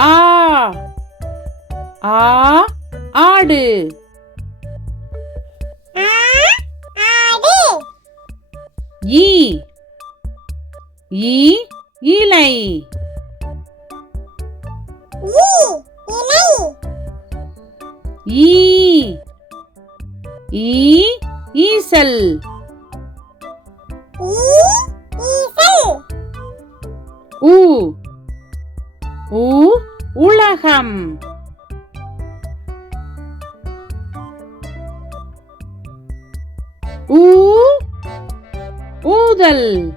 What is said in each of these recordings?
ஆ ஆ ஆடு. ஈ ஈ இலை. ஈ ஈ ஈசல். ஊ ஊ உலகம். ஊ ஊதல்.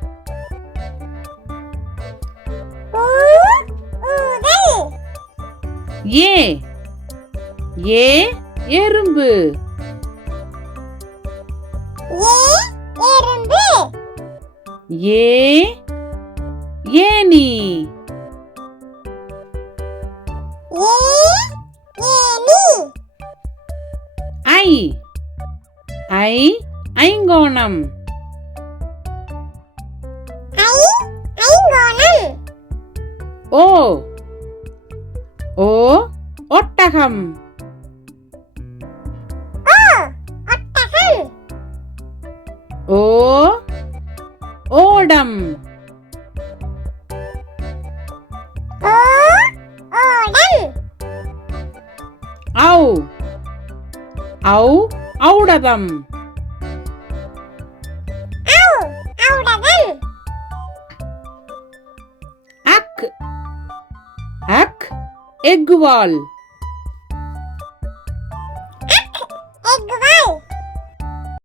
ஏ ஏ எறும்பு. ஏ ஏனி. ஐ ஐ ஐங்கோணம். ஓ ஓ ஒட்டகம். ஓ ஓடம். ஔ ஔ ஔடதம். அக் அக் எக்குவால்.